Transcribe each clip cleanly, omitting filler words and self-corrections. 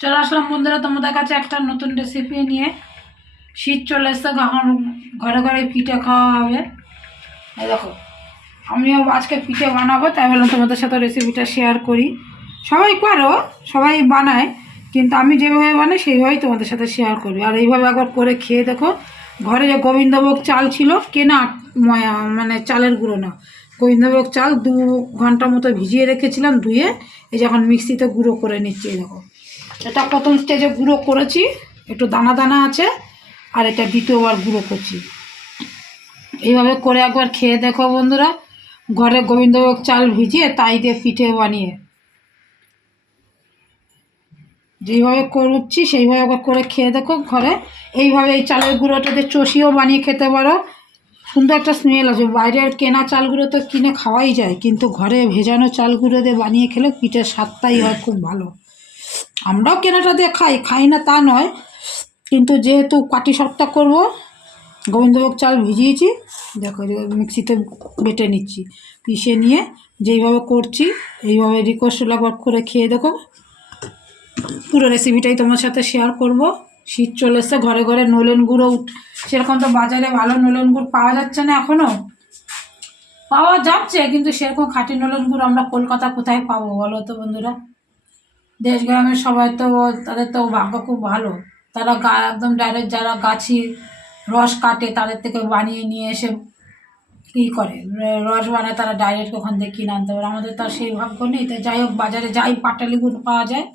চলে আসলাম বন্ধুরা তোমাদের কাছে একটা নতুন রেসিপি নিয়ে। শীত চলে এসছে, এখন ঘরে ঘরে পিঠে খাওয়া হবে। এই দেখো, আমিও আজকে পিঠে বানাবো, তাই বললাম তোমাদের সাথে রেসিপিটা শেয়ার করি। সবাই পারো, সবাই বানায়, কিন্তু আমি যেভাবে বানাই সেইভাবেই তোমাদের সাথে শেয়ার করি। আর এইভাবে একবার করে খেয়ে দেখো। ঘরে যে গোবিন্দভোগ চাল ছিল, কেনা ময়া মানে চালের গুঁড়ো না, গোবিন্দভোগ চাল 2 ঘন্টা মতো ভিজিয়ে রেখেছিলাম, ধুয়ে এই যখন মিক্সিতে গুঁড়ো করে নিচ্ছি। এই দেখো, এটা প্রথম স্টেজে গুঁড়ো করেছি, একটু দানা দানা আছে, আর এটা দ্বিতীয়বার গুঁড়ো করছি। এইভাবে করে একবার খেয়ে দেখো বন্ধুরা, ঘরে গোবিন্দভোগ চাল ভিজিয়ে তাই দিয়ে পিঠে বানিয়ে যেইভাবে করছি সেইভাবে একবার করে খেয়ে দেখো ঘরে। এইভাবে এই চালের গুঁড়োটা দিয়ে চষিও বানিয়ে খেতে পারো, সুন্দর একটা স্মেল আছে। বাইরের কেনা চালগুলো তো কিনে খাওয়াই যায়, কিন্তু ঘরে ভেজানো চালগুলো দিয়ে বানিয়ে খেলে পিঠের স্বাদটাই হয় খুব ভালো। আমরাও কেনাটা দিয়ে খাই না তা নয়, কিন্তু যেহেতু পাটিসাপটা করবো, গোবিন্দভোগ চাল ভিজিয়েছি, দেখো মিক্সিতে বেটে নিচ্ছি, পিষে নিয়ে যেইভাবে করছি এইভাবে রিকোয়েস্ট একবার করে খেয়ে দেখো। পুরো রেসিপিটাই তোমার সাথে শেয়ার করব। শীত চলে এসছে, ঘরে ঘরে নলেন গুঁড়ো, সেরকম তো বাজারে ভালো নলেন গুড় পাওয়া যাচ্ছে না, এখনও পাওয়া যাচ্ছে, কিন্তু সেরকম খাঁটি নলেন গুড় আমরা কলকাতা কোথায় পাবো বলো তো বন্ধুরা। দেশ গ্রামের সবাই তো, তাদের তো ভাগ্য খুব ভালো, তারা একদম ডাইরেক্ট যারা গাছি রস কাটে তাদের থেকে বানিয়ে নিয়ে এসে কী করে, রস বানায়, তারা ডাইরেক্ট ওখান থেকে কিনে আনতে পারে। আমাদের তো আর সেই ভাগ্য নেই। তাই যাই হোক, বাজারে যাই পাটালি গুড় পাওয়া যায়,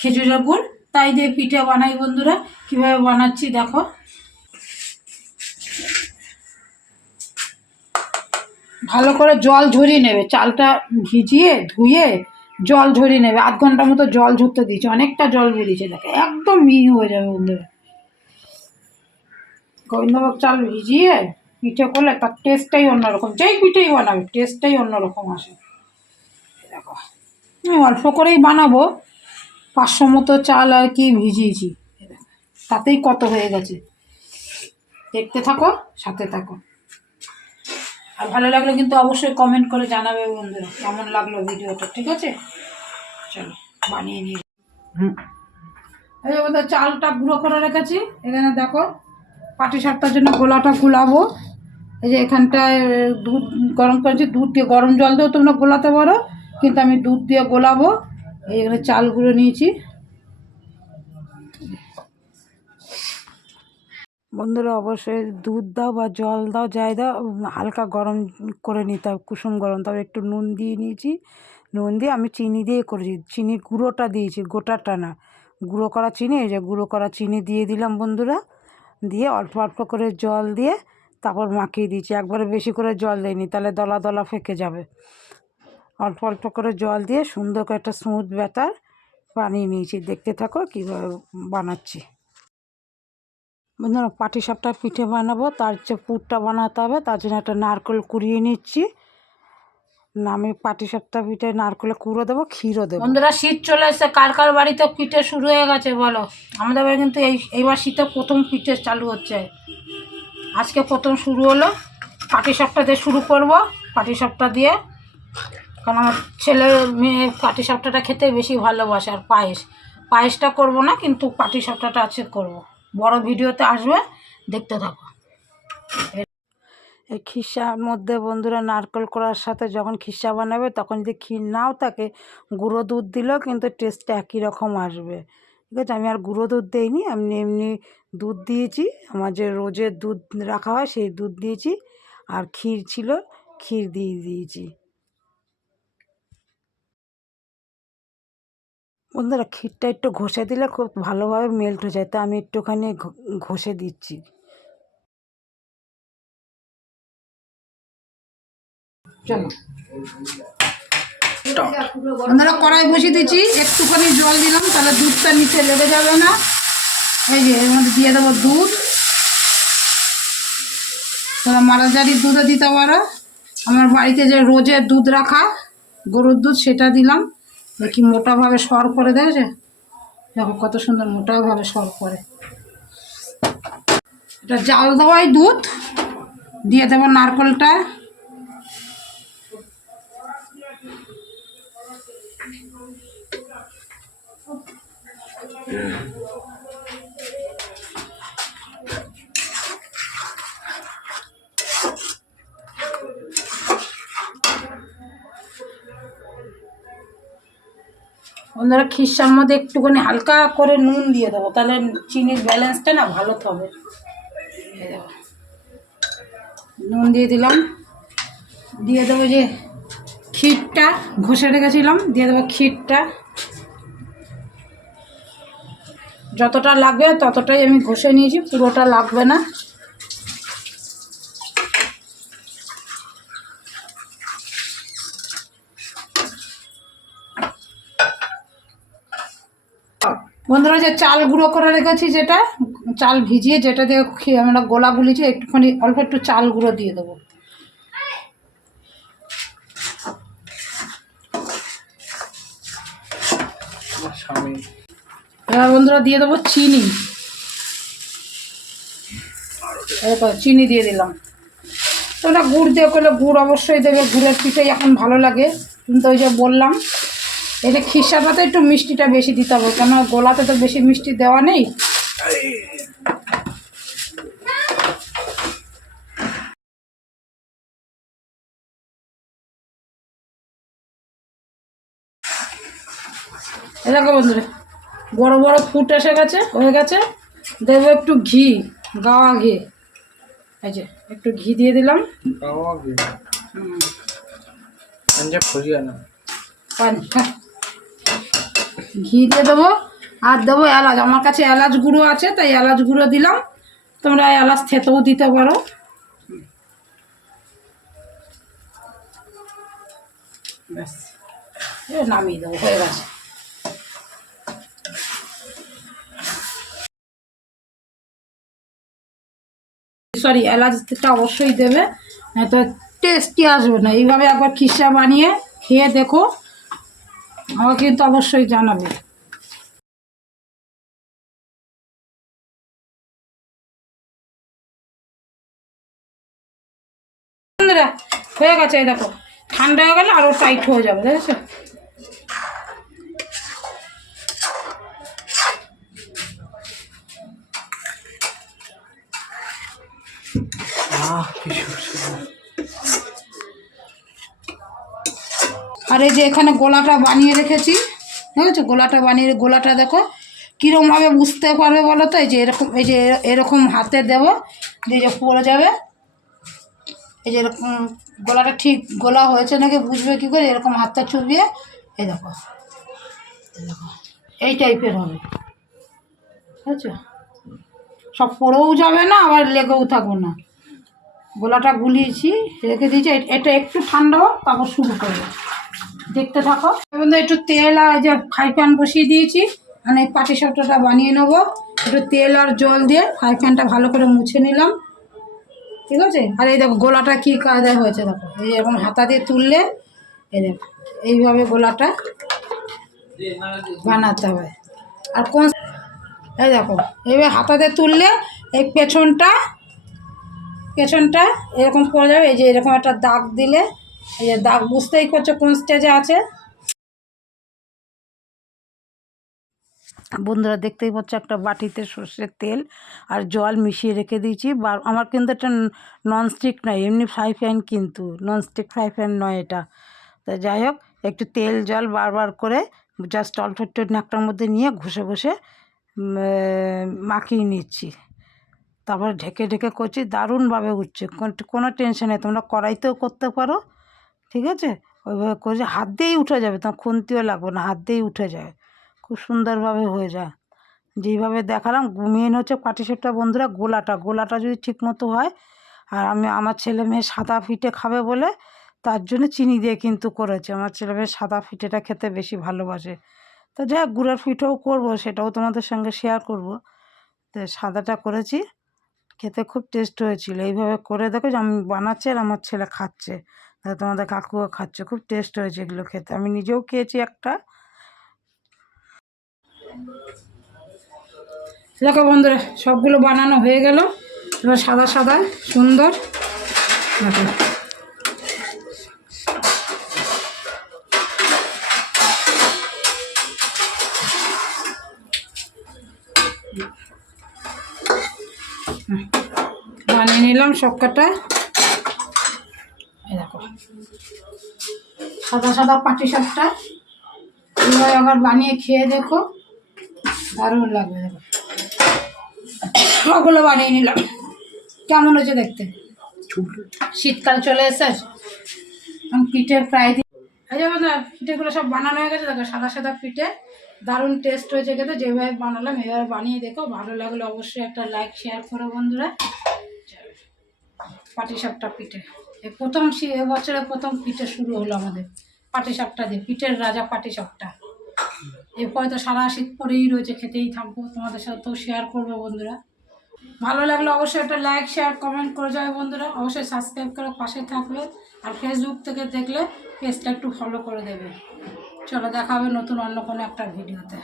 খেজুরের গুড়, তাই দিয়ে পিঠে বানাই বন্ধুরা। কীভাবে বানাচ্ছি দেখো। ভালো করে জল ঝরিয়ে নেবে, চালটা ভিজিয়ে ধুয়ে জল ঝরিয়ে নেবে, 1/2 ঘন্টা মতো জল ঝরতে দিয়েছে, অনেকটা জল বেরিয়েছে, দেখো একদম মিহি হয়ে যাবে বন্ধুরা। গোবিন্দভোগ চাল ভিজিয়ে পিঠে করলে তার টেস্টটাই অন্যরকম, যেই পিঠেই বানাবে টেস্টটাই অন্যরকম আসে। দেখো, আমি অল্প করেই বানাবো, 500 মতো চাল আর কি ভিজিয়েছি, তাতেই কত হয়ে গেছে। দেখতে থাকো, সাথে থাকো, আর ভালো লাগলে কিন্তু অবশ্যই কমেন্ট করে জানাবে বন্ধুরা কেমন লাগলো ভিডিওটা, ঠিক আছে? চলো বানিয়ে নিয়ে এই যে চালটা গুঁড়ো করে রেখেছি, এখানে দেখো পাটিসাপটার জন্য গোলাটা গুলাবো। এই যে এখানটায় দুধ গরম করেছি, দুধ দিয়ে, গরম জল দিয়েও তোমরা গোলাতে পারো, কিন্তু আমি দুধ দিয়ে গোলাবো। এখানে চাল গুঁড়ো নিয়েছি বন্ধুরা, অবশ্যই দুধ দাও বা জল দাও, যাই দাও, হালকা গরম করে নিতে হবে, কুসুম গরম। তারপর একটু নুন দিয়ে নিয়েছি, নুন দিয়ে আমি চিনি দিয়ে করেছি, চিনির গুঁড়োটা দিয়েছি, গোটাটা না, গুঁড়ো করা চিনি। এই যে গুঁড়ো করা চিনি দিয়ে দিলাম বন্ধুরা, দিয়ে অল্প অল্প করে জল দিয়ে তারপর মাখিয়ে দিয়েছি। একবারে বেশি করে জল দিইনি, তাহলে দলা দলা ফেঁকে যাবে। অল্প অল্প করে জল দিয়ে সুন্দর করে একটা স্মুথ ব্যাটার বানিয়ে নিয়েছি। দেখতে থাকো কীভাবে বানাচ্ছি বন্ধুরা। পাটিসাপটার পিঠে বানাবো, তার যে পুরটা বানাতে হবে, তার জন্য একটা নারকেল কুড়িয়ে নিচ্ছি। আমি পাটিসাপটা পিঠে নারকেলে কুড়ো দেবো, ক্ষীরও দেবো। বন্ধুরা, শীত চলে এসছে, কার কার বাড়িতে পিঠে শুরু হয়ে গেছে বলো? আমাদের বাড়ি কিন্তু এইবার শীতে প্রথম পিঠে চালু হচ্ছে, আজকে প্রথম শুরু হলো। পাটিসাপটা দিয়ে শুরু করব, পাটিসাপটা দিয়ে, কারণ আমার ছেলে মেয়ে পাটিসাপটাটা খেতে বেশি ভালোবাসে। আর পায়েসটা করব না, কিন্তু পাটিসাপটাটা আছে করব, বড় ভিডিওতে আসবে, দেখতে থাকো। এই খিসার মধ্যে বন্ধুরা নারকেল করার সাথে যখন খিসা বানাবে, তখন যদি ক্ষীর নাও থাকে, গুঁড়ো দুধ দিলেও কিন্তু টেস্টটা একই রকম আসবে, ঠিক আছে? আমি আর গুঁড়ো দুধ দিইনি, এমনি এমনি দুধ দিয়েছি, আমার যে রোজের দুধ রাখা হয় সেই দুধ দিয়েছি, আর ক্ষীর ছিল, ক্ষীর দিয়ে দিয়েছি বন্ধুরা। ক্ষীরটা একটু ঘষে দিলে খুব ভালোভাবে মেল্ট হয়ে যায়, তা আমি একটুখানি ঘষে দিচ্ছি। চলো আমরা কড়াই বসিয়ে দিচ্ছি, একটুখানি জল দিলাম, তাহলে দুধটা নিচে লেগে যাবে না। এই যে এর মধ্যে দিয়ে দেবো দুধ, তোমরা মারাজারির দুধও দিতে পারো। আমার বাড়িতে যে রোজের দুধ রাখা গরুর দুধ, সেটা দিলাম। দেখি মোটাভাবে সর করে দেখেছে, দেখো কত সুন্দর মোটাভাবে সর করে। এটা জাল দেওয়াই দুধ, দিয়ে দেবো নারকেলটা, বন্ধুরা খিরসার মধ্যে একটুখানি হালকা করে নুন দিয়ে দেবো, তাহলে চিনির ব্যালেন্সটা না ভালো হবে। নুন দিয়ে দিলাম, দিয়ে দেবো যে ক্ষীরটা ঘষে রেখেছিলাম, দিয়ে দেবো ক্ষীরটা। যতটা লাগবে ততটাই আমি ঘষে নিয়েছি, পুরোটা লাগবে না। বন্ধুরা যে চাল গুঁড়ো করে রেখেছি, যেটা চাল ভিজিয়ে যেটা দিয়ে আমরা গোলা গুলিয়েছি, একটুখানি অল্প একটু চাল গুঁড়ো দিয়ে দেবো। এবার বন্ধুরা দিয়ে দেবো চিনি। চিনি দিয়ে দিলাম। তোমরা গুড় দিয়ে করলে গুড় অবশ্যই দেবে, গুড়ের পিঠাই এখন ভালো লাগে। কিন্তু ওই যে বললাম, এটা খিরসাটাতে একটু মিষ্টিটা বেশি দিতে হবে, কেন গোলাতে তো বেশি মিষ্টি দেওয়া নেই। দেখো বন্ধুরা বড় বড় ফুট এসে গেছে, হয়ে গেছে। দেবো একটু ঘি, গাওয়া ঘি। এই যে একটু ঘি দিয়ে দিলাম। ঘি দিয়ে দেবো, আর দেবো এলাচ। আমার কাছে এলাচ গুঁড়ো আছে, তাই এলাচ গুঁড়ো দিলাম। তোমরা এলাচ থেতেও দিতে পারো। ব্যাস, নামিয়ে দেবো, হয়ে গেছে। সরি, এলাচটা অবশ্যই দেবে, তো টেস্টি আসবে না। এইভাবে একবার খিরসা বানিয়ে খেয়ে দেখো, আমাকে কিন্তু অবশ্যই জানাবে। হয়ে গেছে, এই দেখো ঠান্ডা হয়ে গেলে আরও টাইট হয়ে যাবে, দেখেছো? আর এই যে এখানে গোলাটা বানিয়ে রেখেছি, দেখেছো? গোলাটা বানিয়ে, গোলাটা দেখো কীরকমভাবে বুঝতে পারবে বলো তো? এই যে এরকম, এই যে এরকম হাতে দেবো, দিয়ে যে পড়ে যাবে। এই যে এরকম গোলাটা ঠিক গোলা হয়েছে নাকি বুঝবে কী করে? এরকম হাতটা চুবিয়ে, এই দেখো, দেখো এই টাইপের হবে, বুঝেছো? সব পড়েও যাবে না, আবার লেগেও থাকবো না। গোলাটা গুলিয়েছি, রেখে দিয়েছি। এটা একটু ঠান্ডা হোক, তারপর শুরু করবো। দেখতে থাকো। এবং একটু তেল আর যে ফ্রাই প্যান বসিয়ে দিয়েছি, মানে পাটিসাপটাটা বানিয়ে নেবো। একটু তেল আর জল দিয়ে ফ্রাই প্যানটা ভালো করে মুছে নিলাম, ঠিক আছে? আর এই দেখো গোলাটা কী কায়দায় হয়েছে, দেখো এই এরকম হাতা দিয়ে তুললে, এই দেখো এইভাবে গোলাটা বানাতে হবে। আর কোন, এই দেখো এইভাবে হাতা দিয়ে তুললে এই পেছনটা এরকম পড়ে যাবে। এই যে এরকম একটা দাগ দিলে, এই যে দাগ বুঝতেই করছো কোন স্টেজে আছে। বন্ধুরা দেখতেই পাচ্ছ, একটা বাটিতে সর্ষের তেল আর জল মিশিয়ে রেখে দিয়েছি। আমার কিন্তু এটা ননস্টিক নয়, এমনি ফ্রাই প্যান, কিন্তু ননস্টিক ফ্রাই প্যান নয় এটা। তা যাই হোক, একটু তেল জল বারবার করে জাস্ট অল্প একটু ন্যাকটার মধ্যে নিয়ে ঘষে ঘষে মাখিয়ে নিচ্ছি। তারপর ঢেকে ঢেকে করছি, দারুণভাবে উঠছে, কোনো টেনশন নেই। তোমরা কড়াইতেও করতে পারো, ঠিক আছে? ওইভাবে করে হাত দিয়েই উঠে যাবে, তোমার খুন্তিও লাগবে না, হাত দিয়েই উঠে যায়, খুব সুন্দরভাবে হয়ে যায়। যেইভাবে দেখালাম, মেন হচ্ছে পাটিসাপটা বন্ধুরা গোলাটা যদি ঠিকমতো হয়। আর আমার ছেলে মেয়ে সাদা পিঠে খাবে বলে, তার জন্য চিনি দিয়ে কিন্তু করেছে। আমার ছেলে মেয়ে সাদা পিঠেটা খেতে বেশি ভালোবাসে। তো যাই হোক, গুড়ের পিঠেও করবো, সেটাও তোমাদের সঙ্গে শেয়ার করব। তো সাদাটা করেছি, খেতে খুব টেস্ট হয়েছিল। এইভাবে করে দেখো, যে আমি বানাচ্ছি আর আমার ছেলে খাচ্ছে, তোমাদের কাকুও খাচ্ছে, খুব টেস্ট হয়েছে এগুলো খেতে। আমি নিজেও খেয়েছি একটা। দেখো বন্ধুরা, সবগুলো বানানো হয়ে গেল। এবার সাদা সাদা সুন্দর, দেখো বানিয়ে নিলাম সব কটা। এই দেখো সাদা সাদা পাটিসাপটা, এইভাবে আবার বানিয়ে খেয়ে দেখো, দারুণ লাগবে। দেখো ওগুলো বানিয়ে নিলাম, কেমন হয়েছে দেখতে? শীতকাল চলে এসে পিঠে প্রায় দিন এই যাবো না, পিঠেগুলো সব বানানো হয়ে গেছে। দেখো সাদা সাদা পিঠে, দারুণ টেস্ট হয়েছে খেতে। যেভাবে বানালাম এভাবে বানিয়ে দেখো, ভালো লাগলে অবশ্যই একটা লাইক শেয়ার করো বন্ধুরা। পাটিসাপটা পিঠে এই প্রথম এবছরে প্রথম পিঠে শুরু হলো আমাদের পাটিসাপটা দিয়ে, পিঠের রাজা পাটিসাপটা। এরপরে তো সারা শীত পরেই রয়েছে, খেতেই থাকবো, তোমাদের সাথেও শেয়ার করবো বন্ধুরা। ভালো লাগলে অবশ্যই একটা লাইক শেয়ার কমেন্ট করে যাবে বন্ধুরা, অবশ্যই সাবস্ক্রাইব করে পাশে থাকবে। আর ফেসবুক থেকে দেখলে পেজটা একটু ফলো করে দেবে। চলো দেখা হবে নতুন অন্য কোনো একটা ভিডিওতে।